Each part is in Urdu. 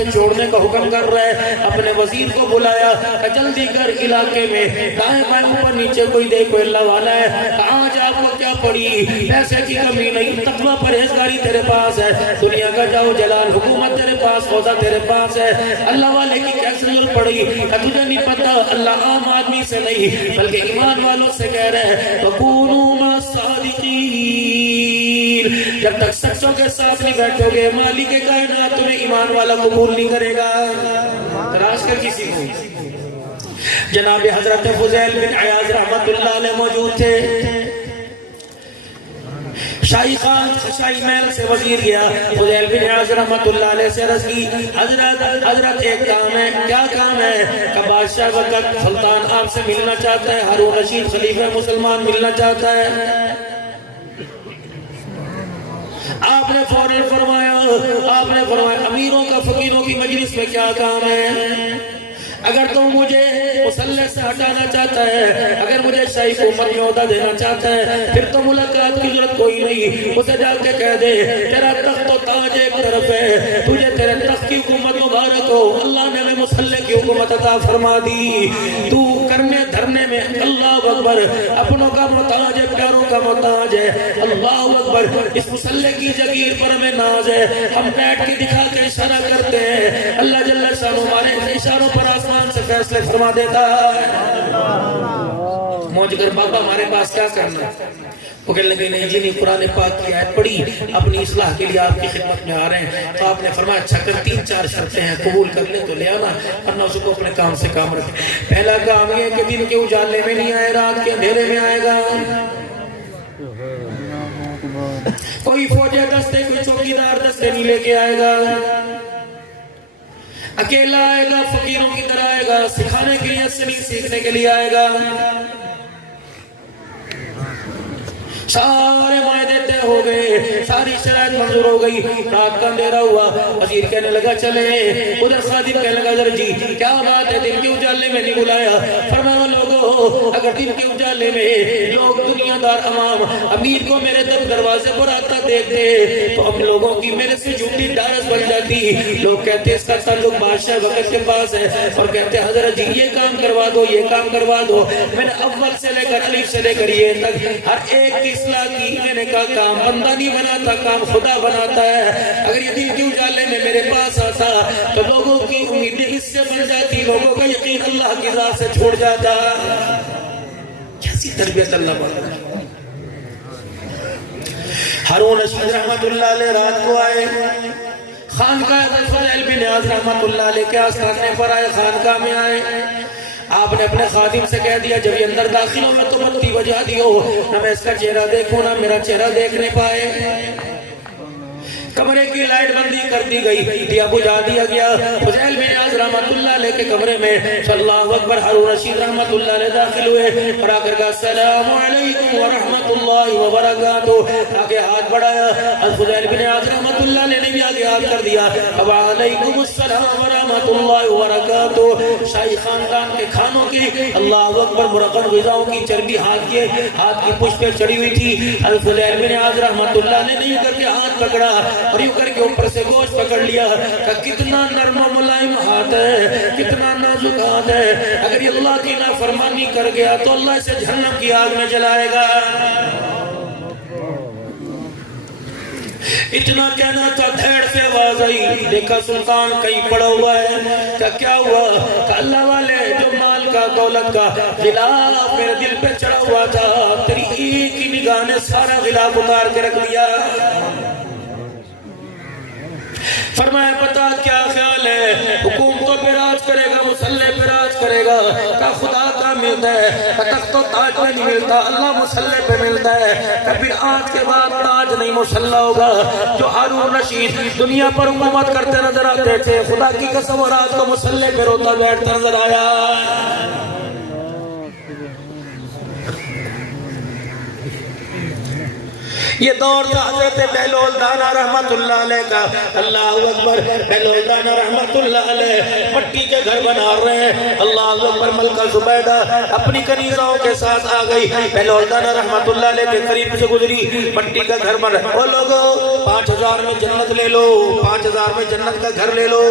سے چھوڑنے کا حکم کر رہا ہے. اپنے وزیر کو بلایا کہ جلدی کر علاقے میں دائیں بائیں اوپر نیچے کوئی دیکھو اللہ والا ہے. آج آپ کو کیا پڑی؟ پیسے کی کمی نہیں, تقویٰ پرہیزگاری تیرے پاس ہے, دنیا کا جاؤ جلال حکومت تیرے پاس, عہدہ تیرے پاس ہے. اللہ والے کی کیسے ضرورت پڑی کہ تجھے نہیں پتا؟ اللہ عام آدمی سے نہیں بلکہ ایمان والوں سے کہہ رہے ہیں وَكُونُوا مَعَ الصَّادِقِينَ. جب تک سچوں کے ساتھ نہیں بیٹھو گے مالک کائنات تمہیں ایمان والا قبول نہیں کرے گا. تراش کر کسی کو. جناب حضرت فضیل بن عیاض رحمت اللہ علیہ موجود تھے. شاہی خان شاہی محل سے وزیر گیا, فضیل بن عیاض رحمت اللہ علیہ سے عرض کی حضرت ایک کام ہے. کیا کام ہے؟ کہ بادشاہ وقت سلطان آپ سے ملنا چاہتا ہے, ہارون رشید خلیفہ مسلمان ملنا چاہتا ہے. آپ نے فوراً فرمایا امیروں کا فقیروں کی مجلس میں کیا کام ہے؟ اگر تو مجھے مسلح سے ہٹانا چاہتا ہے, اگر مجھے شاہی حکومت میں عہدہ دینا چاہتا ہے, پھر تو ملاقات کی ضرورت کوئی نہیں. اسے جا کے کہہ دے تیرا تخت و تاج ایک طرف ہے, تجھے تیرے تخت کی حکومت مبارک ہو, اللہ نے ہمیں مسلح کی حکومت عطا فرما دی. تو کرنے دھرنے میں اللہ اکبر, اپنوں کا محتاج ہے, پیاروں کا محتاج ہے. اللہ اکبر. اس مسلح کی جگیر پر ہمیں ناز ہے, ہم بیٹھ کے دکھا کے اشارہ کرتے ہیں, اللہ جل شانہ ہمارے اشاروں پر آسمان سے فیصلے فرما دیتا ہے. موج کر بابا ہمارے پاس کیا کرنا ہے؟ وہ کہنے لگے نہیں جی نہیں, قرآن پاک کی آیت پڑھی, اپنی اصلاح کے لیے آپ کی خدمت میں آ رہے ہیں. تو آپ نے فرمایا اچھا کر 3-4 شرطیں ہیں, قبول کر لے تو لے آنا, ورنہ اس کو اپنے کام سے کام رکھے. پہلا کام یہ کہ دن کے اجالے میں نہیں آئے, رات کے اندھیرے میں آئے گا. کوئی فوجی دستے کوئی چوکیدار دستے نہیں لے کے آئے گا, اکیلا آئے گا, فقیروں کی طرح آئے گا, سکھانے کے لیے سے نہیں سیکھنے کے لیے آئے گا. سارے معاہدے طے ہو گئے, ساری شرائط منظور ہو گئی. رات کا اندھیرا ہوا, وزیر کہنے لگا چلے. ادھر خادم کہنے لگا ذرا جی کیا بات ہے, دن کے اجالے میں نہیں بلایا؟ فرمایا لوگوں, اگر دن کے اجالے میں لوگ دنیا دار عوام امیر کو میرے دروازے پر آتا دیکھتے تو ہم لوگوں کی میرے سے جھوٹی ڈارس بن جاتی. لوگ کہتے اس کا تعلق بادشاہ وقت کے پاس ہے, اور کہتے حضرت جی یہ کام کروا دو, یہ کام کروا دو. میں نے اول سے لے کر الف سے لے کر یہ تک ہر ایک کی اصلاح کی. میں نے کہا کام بندہ نہیں بناتا, کام خدا بناتا ہے. اگر یہ دن کے اجالے میں میرے پاس آتا تو لوگوں کی امیدیں اس سے بن جاتی, لوگوں کا یقین اللہ کی ذات سے چھوڑ جاتا. کیسی تربیت اللہ والا. ہارون رشید رحمت اللہ علیہ رات کو آئے, خانقاہ فضیل بن عیاض رحمت اللہ علیہ کے آستانے پر آئے, خانقاہ میں آئے. آپ نے اپنے خادم سے کہہ دیا جب یہ اندر داخل ہو میں تو بتی بجا دیو, نہ میں اس کا چہرہ دیکھوں نہ میرا چہرہ دیکھنے پائے. کمرے کی لائٹ بندی کر دی گئی, دیا بجھا دیا گیا. فضیل بن عیاض رحمت اللہ علیہ کے کمرے میں اللہ اکبر ہارون رشید رحمت اللہ علیہ داخل ہوئے اور آ کر کہا السلام علیکم ورحمت اللہ وبرکاتہ. آگے ہاتھ بڑھایا, فضیل بن عیاض رحمت اللہ علیہ نے بھی آگے ہاتھ کر دیا, وعلیکم السلام ورحمت اللہ وبرکاتہ. شاہی خاندان کے کھانوں کی اللہ اکبر مرغن غذاؤں کی چربی ہاتھ کی پشت پہ چڑی ہوئی تھی. فضیل بن عیاض رحمت اللہ نے نہیں کر کے ہاتھ پکڑا اور یوں کر کے اوپر سے گوشت پکڑ لیا. کہ کتنا نرم و ملائم ہاتھ ہے, کتنا نازک ہاتھ ہے. اگر یہ اللہ کی نافرمانی کر گیا تو اللہ اسے جہنم کی آگ میں جلائے گا. اتنا کہنا تھا, دھیڑ سے آواز آئی, دیکھا سلطان کہیں پڑا ہوا ہے. کہ کیا ہوا؟ کہ اللہ والے جو مال کا دولت کا غلاف میرے دل پہ چڑھا ہوا تھا, تیری ایک ہی نگاہ نے سارا غلاف اتار کے رکھ دیا. فرمایا پتا کیا خیال ہے, حکومتوں پہ راج کرے گا, مسلح پہ راج کرے گا. کہ خدا کا ملتا ہے, تخت و تاج پہ نہیں ملتا, اللہ مسلح پہ ملتا ہے. کہ پھر آج کے بعد تاج نہیں مسلح ہوگا. جو ہارون رشید دنیا پر حکومت کرتے نظر آتے تھے, خدا کی قسم رات کو مسلح پہ روتا بیٹھتا نظر آیا. یہ دور تھا حضرت بہلول دانا رحمت اللہ علیہ کا. اللہ اکبر. بہلول دانا رحمت اللہ علیہ مٹی کے گھر بنا رہے ہیں. اللہ اکبر. ملکہ زبیدہ اپنی کنیزاؤں کے ساتھ آ گئی. بہلول دانا رحمت اللہ علیہ کے قریب سے گزری. مٹی کا گھر بنا. وہ لوگوں 5000 میں جنت لے لو, 5000 میں جنت کا گھر لے لو.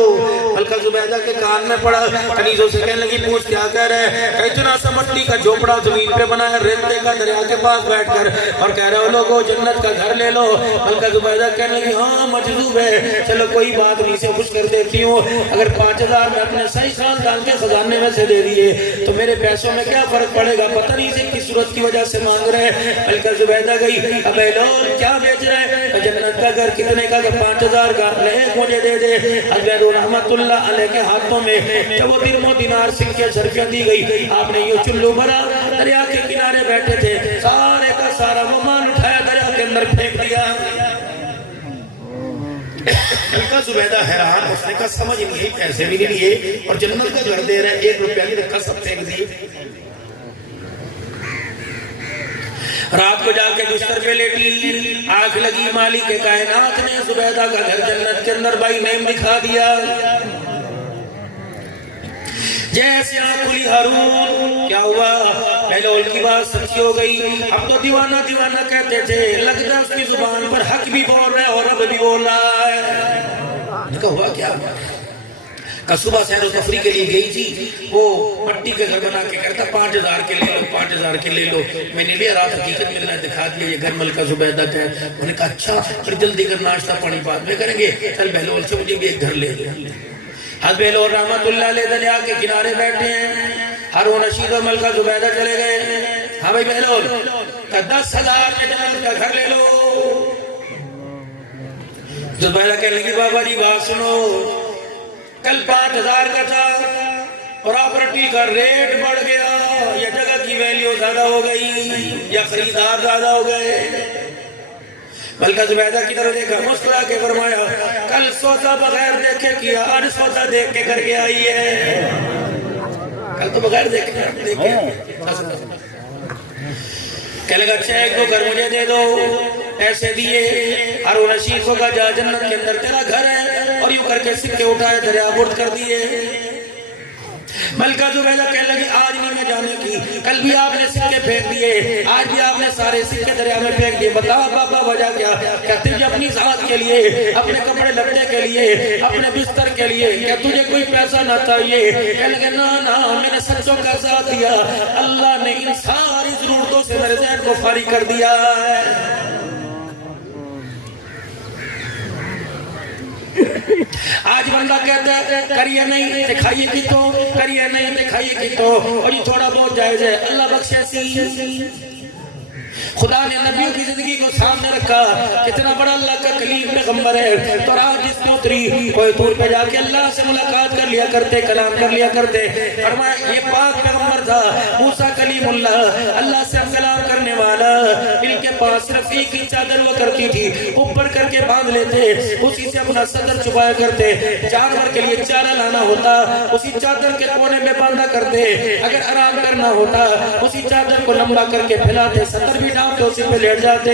ملکہ زبیدہ کے کان میں پڑا. کنیزوں سے کہنے لگی پوچھ کیا کہہ رہے ہیں؟ کہ اتنا سا مٹی کا جھوپڑا زمین پہ بنا ہے ریتے کا دریا کے پاس بیٹھ کر, اور کہہ رہے ہو لوگوں جنت کا گھر لے لو. ملکہ زبیدہ کہنے لگی ہاں مجذوب ہے, چلو کوئی بات نہیں, سے خوش کر دیتی ہوں. اگر 5000 میں اپنے صحیح خاندان کے خزانے میں سے دے دیے تو میرے پیسوں میں کیا فرق پڑے گا, پتہ نہیں سے کس صورت کی وجہ سے مانگ رہے ہیں. ملکہ زبیدہ گئی. اب بہلول کیا بیچ رہے ہیں؟ جنت کا گھر. کتنے کا؟ کہ 5000 کا. لے مجھے دے دے. حضرت رحمت اللہ علیہ کے ہاتھوں میں جب وہ درم و دینار سکے شرفیاں دی گئی, آپ نے یہ چلو بھرا, دریا کے کنارے بیٹھے تھے, سارے کا سارا وہ مال اٹھایا دریا کے اندر پھینک دیا. ملکہ زبیدہ حیران, اس نے کہا سمجھ نہیں, پیسے بھی نہیں لیے اور جنت کا گھر دے رہے ہیں, 1 روپیہ نہیں رکھا, سب پھینک دیے. رات کو جا کے بستر پہ لیٹی, آنکھ لگی. مالک کائنات نے زبیدہ کا گھر جنت کے اندر بائی نیم دکھا دیا. جیسے آنکھ کھلی ہارون, کیا ہوا؟ بہلول کی بات سچی ہو گئی. اب تو دیوانہ دیوانہ کہتے تھے, لگتا ہے اس کی زبان پر حق بھی بول رہا ہے اور رب بھی بول رہا ہے. کہا ہوا کیا؟ کہ صبح سیر و تفریح کے لیے گئی تھی, وہ مٹی کے گھر بنا کے کہتا 5000 کے لے لو, 5000 کے لے لو. میں نے لیا, رات حقیقت میں اللہ نے دکھا دیا یہ گھر ملکہ زبیدہ کا ہے. میں نے کہا اچھا, پھر جلدی کر, ناشتہ پانی بعد میں کریں گے, چل بہلول سے مجھے بھی ایک گھر لے دو. حضرت بہلول رحمت اللہ علیہ دریا کے کنارے بیٹھے ہیں. ہارون رشید و ملکہ زبیدہ چلے گئے. ہاں بھائی بہلول, کہ 10,000 میں جنت کا گھر لے لو. زبیدہ کہنے لگی بابا جی بات سنو, کل 5000 کا تھا, پراپرٹی کا ریٹ بڑھ گیا, یا جگہ کی ویلیو زیادہ ہو گئی, یا خریدار زیادہ ہو گئے. ملکہ زبیدہ کی طرف دیکھا, مسکرا کے فرمایا کل سودا بغیر دیکھے کیا, آج سودا دیکھ کے کر کے آئی ہے. کل تو بغیر دیکھے کہنے لگا اچھا 1-2 گھر مجھے دے دو. ایسے دیے. ہارون رشید کو کہا جا جنت کے اندر تیرا گھر ہے, اور یوں کر کے سکے اٹھائے دریا برد کر دیے. ملکہ زبیدہ کہنے لگی آج نہیں میں جانے کی, کل بھی آپ نے سکے پھینک دیے, آج بھی آپ نے سارے سکے دریا میں پھینک دیے. بتا بابا وجہ کیا؟ کہتے ہیں اپنی ذات کے لیے, اپنے کپڑے لپٹے کے لیے, اپنے بستر کے لیے, کیا تجھے کوئی پیسہ نہ چاہیے؟ کہنے لگے نا میں نے سچوں کا ساتھ دیا, اللہ نے ان ساری ضرورتوں سے میرے ذہن کو فارغ کر دیا ہے. آج بندہ کہتا ہے کریے نہیں دکھائیے کی تو, کریے نہیں دکھائیے کی تو, اور یہ تھوڑا بہت جائز ہے, اللہ بخشے سی. خدا نے نبیوں کی زندگی کو سامنے رکھا, کتنا بڑا اللہ کا کلیم پیغمبر ہے. تو رات جس میں اتری, کوئی دور پہ جا کے اللہ سے ملاقات کر لیا کرتے, کلام کر لیا کرتے. فرمایا یہ پاک پیغمبر تھا موسیٰ کلیم اللہ, اللہ سے کلام کرنے والا. ان کے پاس صرف ایک ہی چادر وہ کرتی تھی, اوپر کر کے باندھ لیتے, اسی سے اپنا صدر چھپایا کرتے. جانور کے لیے چارہ لانا ہوتا, اسی چادر کے کونے میں باندھا کرتے. اگر آرام کرنا ہوتا, اسی چادر کو لمبا کر کے پھیلاتے, صدر بھی ڈالتے, اسی پہ لیٹ جاتے.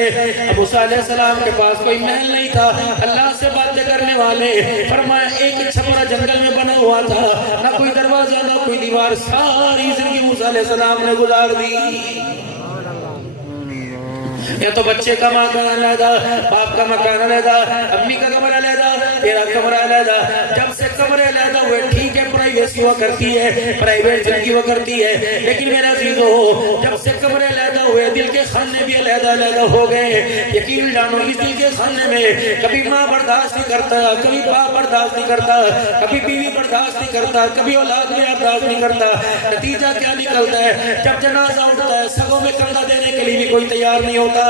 اب موسیٰ علیہ السلام کے پاس کوئی محل نہیں تھا, اللہ سے باتیں کرنے والے. فرمایا ایک چھپرا جنگل میں بنا ہوا تھا, نہ کوئی دروازہ نہ کوئی دیوار, ساری زندگی موسیٰ علیہ السلام نے گزار دی. یا تو بچے کا مکان علیحدہ, باپ کا مکان علیحدہ, امی کا کمرہ علیحدہ, تیرا کمرہ علیحدہ. جب سے کمرے علیحدہ ہوئے ٹھیک ہے, پرائیویسی ہوا کرتی ہے, پرائیویٹ زندگی ہوا کرتی ہے, لیکن میرا عزیزو جب سے کمرے علیحدہ ہوئے دل کے خانے بھی علیحدہ علیحدہ ہو گئے. یقین جانو اس دل کے خانے میں کبھی ماں برداشت نہیں کرتا, کبھی باپ برداشت نہیں کرتا, کبھی بیوی برداشت نہیں کرتا, کبھی اولاد بھی برداشت نہیں کرتا. نتیجہ کیا نکلتا ہے؟ جب جنازہ اٹھتا ہے سگوں میں کندھا دینے کے لیے بھی کوئی تیار نہیں ہوتا.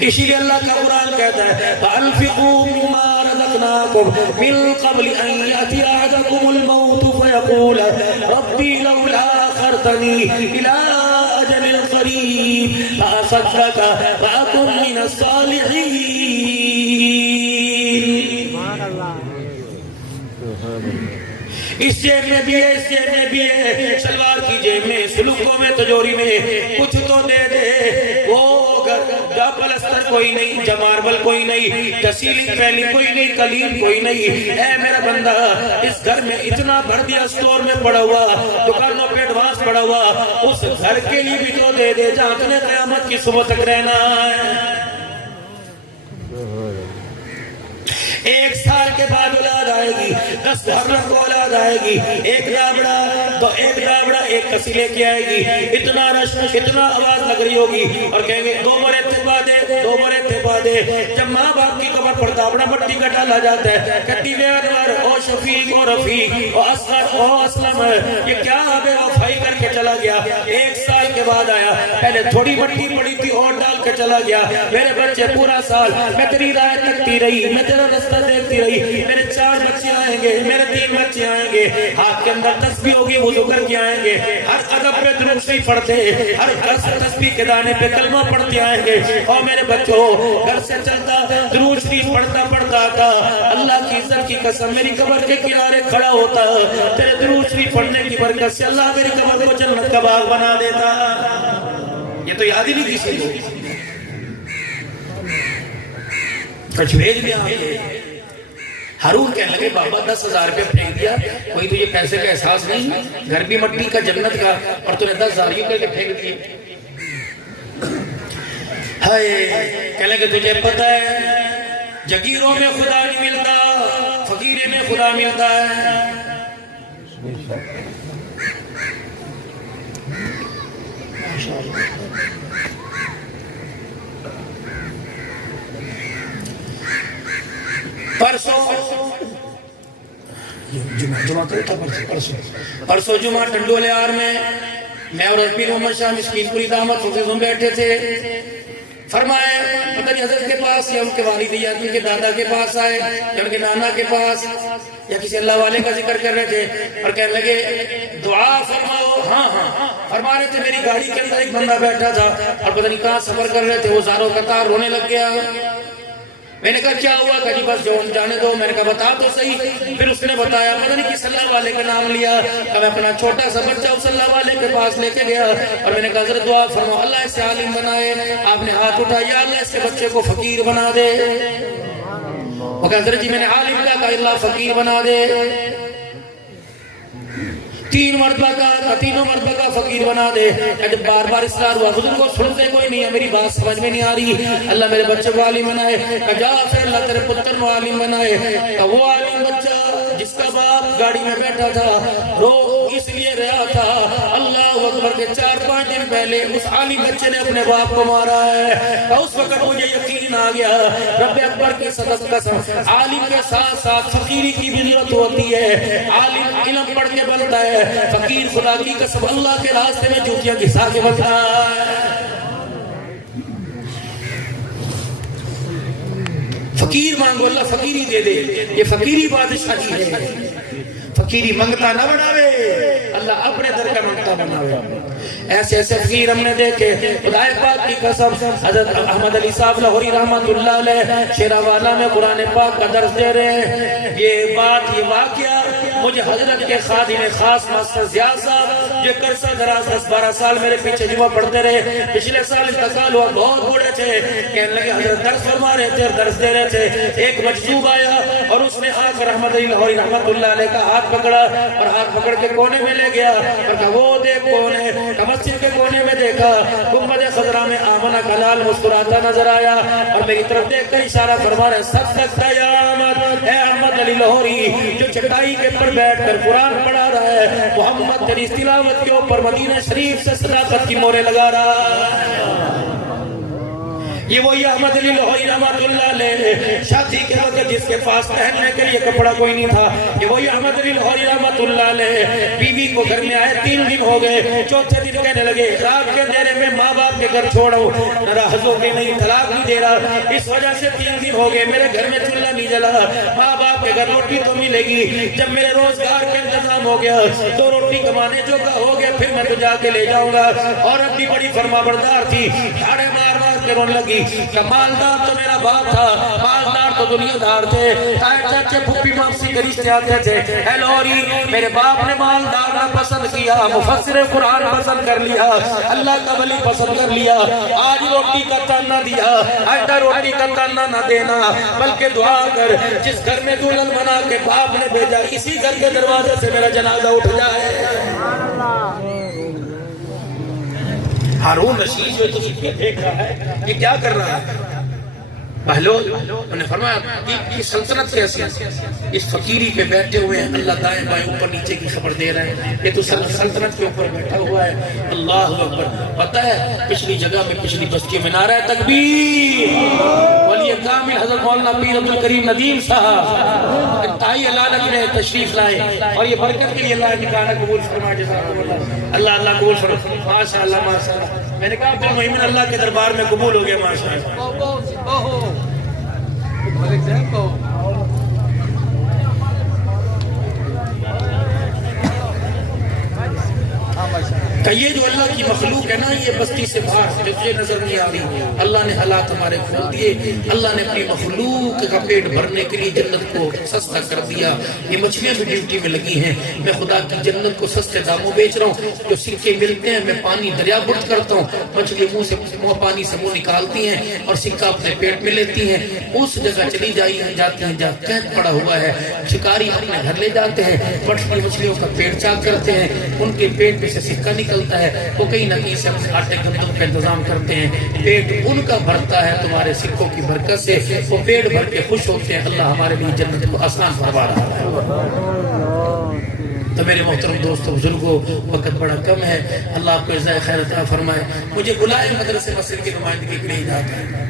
اسی لیے اللہ کا قرآن کہتا ہے فَأَنْفِقُوا مِمَّا رَزَقْنَاكُمْ مِنْ قَبْلِ أَنْ يَأْتِيَ أَحَدَكُمُ الْمَوْتُ فَيَقُولَ رَبِّي لَوْلَا أَخَّرْتَنِي إِلَىٰ أَجَلٍ قَرِيبٍ فَأَصَدَّقَ وَأَكُن مِّنَ الصَّالِحِينَ. اس جیب میں بھی ہے، اس جیب میں بھی ہے، شلوار کی جیب میں، سلوکوں میں، تجوری میں، کچھ تو دے دے۔ وہ جا پلستر کوئی نہیں، جا ماربل کوئی نہیں، جا سیلنگ پہلی کوئی نہیں، کلیم کوئی نہیں۔ اے میرا بندہ، اس گھر میں اتنا بھر دیا، سٹور میں پڑا ہوا، دکانوں پہ ایڈوانس پڑا ہوا، اس گھر کے لیے بھی تو دے دے جہاں تنے قیامت کی صبح تک رہنا ہے۔ 1 سال کے بعد اولاد آئے گی، 10 محرم کو اولاد آئے گی، ایک دابڑا ایک کسی لے کے آئے گی، اتنا رش، اتنا آواز لگ رہی ہوگی، اور کہیں گے 2 مرتبہ دے، 2 مرتبہ دے۔ جب ماں باپ کی قبر پر دابڑا مٹی کا ڈالا جاتا ہے، کہتی ہے انور او شفیق او رفیق او اصغر او اسلم، یہ کیا بے وفائی کر کے چلا گیا۔ 1 سال کے بعد آیا، پہلے تھوڑی مٹی پڑی تھی اور ڈال کے چلا گیا۔ میرے بچے پورا سال میں تیری راہ تکتی رہی، میں تیرا رستہ دیکھتی رہی، میرے 4 بچے آئیں گے، میرے 3 بچے آئیں گے، ہاتھ کے اندر تسبیح ہوگی، وضو کر کے آئیں گے، ہر قدم پہ درود شریف پڑھتے، ہر تسبیح کے دانے پہ کلمہ پڑھتے آئیں گے۔ اور میرے بچوں، گھر سے چلتا درود شریف پڑھتا پڑھتا آتا، اللہ کی عزت کی قسم میری قبر کے کنارے کھڑا ہوتا، تیرے درود شریف پڑھنے کی برکت سے اللہ میری قبر کو جنت کا باغ بنا دیتا۔ یہ تو یاد ہی نہیں کسی کو، کچھ بھیج دیا آگے۔ ہارون کہنے لگے بابا 10,000 روپے پھینک دیا، کوئی تجھے پیسے کا احساس نہیں، گھر بھی مٹی کا جنت کا، اور تو نے 10,000 کر کے پھینک دیے۔ کہنے لگے تجھے پتا ہے جگیروں میں خدا نہیں ملتا، فقیرے میں خدا ملتا ہے۔ پرسوں جمعہ ٹنڈولے آر میں اور پیر محمد شاہ مسکین پوری دامت حفظوں بیٹھے تھے، فرمایا پتہ نہیں حضرت کے پاس یا ان کے والد یا ان کے دادا کے پاس آئے یا ان کے نانا کے پاس یا کسی اللہ والے کا ذکر کر رہے تھے، اور کہنے لگے دعا فرماؤ۔ ہاں فرما رہے تھے، میری گاڑی کے اندر ایک بندہ بیٹھا تھا اور پتہ نہیں کہاں سفر کر رہے تھے، وہ زاروں قطار رونے لگ گیا۔ میں نے کہا کیا ہوا؟ کہ جی بس جو جانے دو۔ میں نے کہا بتا تو صحیح۔ پھر اس نے بتایا، پتہ نہیں کس اللہ والے کا نام لیا، کہ میں اپنا چھوٹا سا بچہ اس اللہ والے کے پاس لے کے گیا، اور میں نے کہا حضرت دعا فرماؤ اللہ اسے عالم بنائے۔ آپ نے ہاتھ اٹھایا، اللہ اس کے بچے کو فقیر بنا دے۔ وہ کہا حضرت جی میں نے عالم کہا، اللہ فقیر بنا دے۔ 3 مرتبہ کا، 3 مرتبہ کا فقیر بنا دے۔ جب بار بار اصرار ہوا، حضور کو سنتے کوئی نہیں ہے، میری بات سمجھ میں نہیں آ رہی، اللہ میرے بچے کو عالم بنائے۔ جا پھر اللہ تیرے پتر کو عالم بنائے۔ وہ عالم بچہ جس کا باپ گاڑی میں بیٹھا تھا، رو اس لیے رہا تھا، اللہ اکبر کے 4-5 دن پہلے اس عالم بچے نے اپنے باپ کو مارا ہے۔ اس وقت مجھے یقین آ گیا، رب اکبر کی صدق قسم، عالم کے ساتھ ساتھ فقیری کی بھی ضرورت ہوتی ہے۔ عالم علم پڑھ کے بنتا ہے، فقیر خدا کی قسم اللہ کے راستے میں جوتیاں گھسا کے بنتا ہے۔ فقیر مانگو اللہ فقیری دے دے، یہ فقیری بادشاہی ہے۔ فقیری منگتا نہ بناوے، اللہ اپنے در کا منگتا بناوے۔ ایسے ایسے فقیر ہم نے دیکھے، خدا پاک کی قسم۔ حضرت احمد علی صاحب لاہوری رحمت اللہ علیہ شیراوالا میں قرآن پاک کا درس دے رہے ہیں۔ یہ بات، یہ واقعہ مجھے حضرت کے خادم خاص ماسٹر ضیاء صاحب جو کرسا دراز 10-12 سال میرے پیچھے جمعہ پڑھتے رہے، پچھلے سال انتقال ہوا، بہت بوڑھے تھے، کہنے لگے حضرت درس فرما رہے تھے اور درس دے رہے تھے، ایک مجذوب آیا اور اس نے آ کر احمد علی لاہوری رحمت اللہ علیہ کا ہاتھ پکڑا اور ہاتھ پکڑ کے کونے میں لے گیا اور کہا وہ دیکھ کون ہے؟ مسجد کے کونے میں دیکھا، گنبد خضرا میں آمنہ کا لال مسکراتا نظر آیا اور میری طرف دیکھ کر اشارہ فرما رہے، صدقت یا احمد، اے احمد علی لاہوری جو چٹائی کے پر بیٹھ کر قرآن پڑھا رہا ہے، محمد تیری تلاوت کے اوپر مدینہ شریف سے صداقت کی مورے لگا رہا ہے۔ یہ وہی احمد علی لاہوری رحمت اللہ علیہ شادی کے وقت جس کے پاس پہننے کے لیے کپڑا کوئی نہیں تھا، یہ وہی احمد علی لاہوری رحمت اللہ علیہ بیوی کو گھر میں آئے 3 دن ہو گئے، چوتھے دن کہنے لگے رات کے اندھیرے میں ماں باپ کے گھر چھوڑو، ناراض ہو کے نہیں، طلاق نہیں دے رہا، اس وجہ سے 3 دن ہو گئے میرے گھر میں چولہا نہیں جلا، ماں باپ کے گھر روٹی تو ملے گی، جب میرے روزگار کا انتظام ہو گیا تو روٹی کمانے جو کا ہو گیا پھر میں تو جا کے لے جاؤں گا۔ اور اب بھی بڑی فرما بردار تھی، جھاڑے مار مار کے رونے لگی کہ مالدار تو میرا باپ تھا، مالدار تو دنیا دار تھے، چاچے پھپھی ماسی کے رشتے آتے تھے، اے لوری میرے باپ نے مالدار نہ پسند کیا، مفسر قرآن پسند کر لیا، اللہ کا ولی پسند کر لیا، آج روٹی کا تن نہ دیا، آئندہ روٹی کا تن نہ دینا، بلکہ دعا کر جس گھر میں دلہن بنا کے باپ نے بھیجا اسی گھر کے دروازے سے میرا جنازہ اٹھ جائے۔ ہارون رشید جو تجھے دیکھ رہا ہے یہ کیا کر رہا ہے؟ بہلول انہوں نے فرمایا یہ سلطنت کیسی ہے؟ اس فقیری پہ بیٹھے ہوئے ہیں، اللہ دائیں بائیں اوپر نیچے کی خبر دے رہے ہیں، یہ تو سلطنت کے اوپر بیٹھا ہوا ہے۔ اللہ اکبر۔ پتہ ہے پچھلی جگہ میں پچھلی بستی میں نعرہ تکبیر، ولی کامل حضرت مولانا پیر عبد الکریم ندیم صاحب انتہائی علالت میں تشریف لائے اور یہ برکت کے لیے اللہ نے کہا قبول فرمائے، جزاکم اللہ، اللہ قبول فرمائے، ماشاءاللہ ماشاءاللہ۔ میں نے کہا عبد المہیمن اللہ کے دربار میں قبول ہو گیا ماشاءاللہ۔ کہ یہ جو اللہ کی مخلوق ہے نا یہ بستی سے باہر جو تجھے نظر نہیں آ رہی، اللہ نے حالات ہمارے کھول دیے، اللہ نے اپنی مخلوق کا پیٹ بھرنے کے لیے جنت کو سستا کر دیا۔ یہ مچھلیاں بھی ڈیوٹی میں لگی ہیں، میں خدا کی جنت کو سستے داموں بیچ رہا ہوں، جو سکے ملتے ہیں میں پانی دریا برد کرتا ہوں، مچھلی منہ سے پانی سے منہ نکالتی ہیں اور سکہ اپنے پیٹ میں لیتی ہیں، اس جگہ چلی جاتی ہیں جہاں قید پڑا ہوا ہے، شکاری اپنے گھر لے جاتے ہیں، پٹکی مچھلیوں کا پیٹ چاک کرتے ہیں، ان کے پیٹ میں سے سکہ نکلتا ہے، وہ کہیں نہ کہیں سے اپنے آٹے گندم کا انتظام کرتے ہیں، پیٹ ان کا بھرتا ہے تمہارے سکوں کی برکت سے، وہ پیٹ بھر کے خوش ہوتے ہیں، اللہ ہمارے لیے جنت کو آسان فرما رہا ہے۔ تو میرے محترم دوستو بزرگوں وقت بڑا کم ہے، اللہ آپ کو جزائے خیر عطا فرمائے۔ مجھے بلائے مدرسے مسجد کی نمائندگی کے لیے جاتا ہے،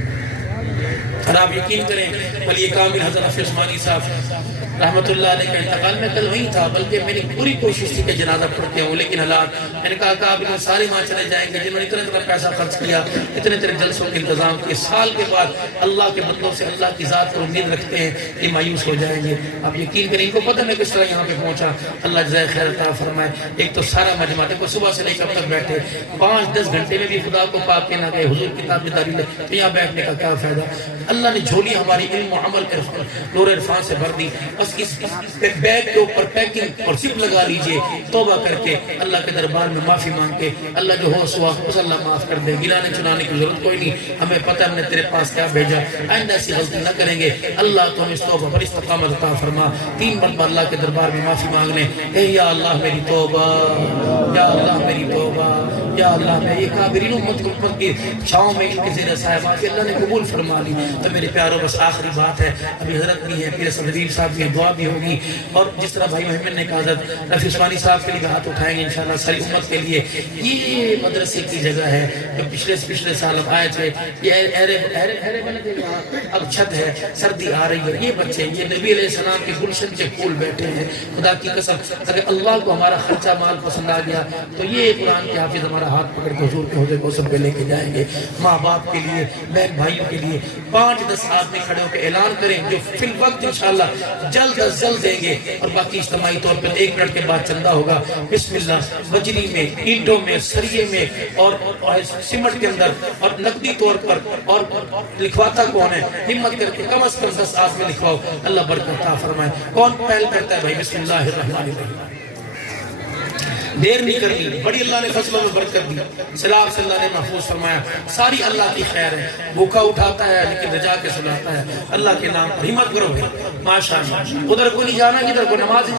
اور آپ یقین کریں ولی کامل حضرت حافظ عثمانی صاحب رحمت اللہ علیہ کا انتقال میں کل وہیں تھا، بلکہ میں نے پوری کوشش تھی کہ جنازہ پڑھتے ہوں، لیکن حالات میں نے کہا کہ آپ انہیں سارے وہاں چلے جائیں گے جنہوں نے اتنا پیسہ خرچ کیا، اتنے جلسوں کے انتظام کیے، سال کے بعد اللہ کے بندوں سے اللہ کی ذات پر امید رکھتے ہیں یہ مایوس ہو جائیں گے۔ آپ یقین کریں، ان کو پتہ میں کس طرح یہاں پہ پہنچا، اللہ جزائے خیر عطا فرمائے۔ ایک تو سارا مجمع دیکھو صبح سے لے کر تک بیٹھے 5-10 گھنٹے میں بھی خدا کو پاک کے نہ گئے، حضور کی تابعداری لے، تو یہاں بیٹھنے کا کیا فائدہ؟ اللہ نے جھولی ہماری علم و عمل نور عرفان سے بھر دی، بس اس بیگ کے اوپر پیکنگ اور زپ لگا لیجئے، توبہ کر کے اللہ کے دربار میں معافی مانگ کے، اللہ جو ہو سوا اس اللہ معاف کر دے، گلانے چنانے کی ضرورت کوئی نہیں، ہمیں پتہ ہم نے تیرے پاس کیا بھیجا، آئندہ ایسی غلطی نہ کریں گے، اللہ تو ہمیں اس توبہ پر استقامت عطا فرما۔ 3 مرتبہ اللہ کے دربار میں معافی مانگ لیں، اے یا اللہ میری توبہ، یا اللہ میری توبہ، یا اللہ میں یہ کابرین امت کی چھاؤں میں ان کے زیر سایہ معافی اللہ نے قبول فرما لی۔ تو میرے پیاروں بس آخری بات ہے، ابھی حضرت بھی ہے، پیر صدیق صاحب بھی دعا بھی ہوگی، اور جس طرح بھائی محمد نے کہا حضرت رفیع عثمانی صاحب کے لیے ہاتھ اٹھائیں گے انشاءاللہ ساری امت کے لیے۔ یہ مدرسے کی جگہ ہے جو پچھلے سال ہم آئے تھے، یہ ایرے بنے تھے، اب چھت ہے، سردی آ رہی ہے، یہ بچے یہ نبی علیہ السلام کے گلشن کے پھول بیٹھے ہیں، خدا کی قسم اگر اللہ کو ہمارا خرچہ مال پسند آ گیا تو یہ قرآن کے حافظ ہمارا ہاتھ پکڑ کے حضور کے حوضے کوثر پہ لے کے جائیں گے۔ ماں باپ کے لیے، بہن بھائیوں کے لیے 5-10 آدمی کھڑے ہو کے اعلان کریں جو فی الوقت انشاءاللہ جلد از جلد دیں گے، اور باقی اجتماعی طور پر 1 منٹ کے بعد چندہ ہوگا۔ بسم اللہ، بجری میں، اینٹوں میں، سریے میں اور سمٹ کے اندر، اور نقدی طور پر، اور لکھواتا کون ہے؟ ہمت کر کے کم از کم 10 آدمی لکھواؤ، اللہ برکت عطا فرمائے۔ کون پہل کرتا ہے بھائی؟ بسم اللہ الرحمن الرحیم، دیر نہیں کرنی، بڑی اللہ نے فصلوں میں برکت دی، سلاب سے اللہ نے محفوظ فرمایا، ساری اللہ کی خیر ہے، بھوکا اٹھاتا ہے لیکن رجا کے سلاتا ہے، اللہ کے نام پر ہمت کرو، ماشاءاللہ۔ ادھر کو نہیں جانا، ادھر کو نماز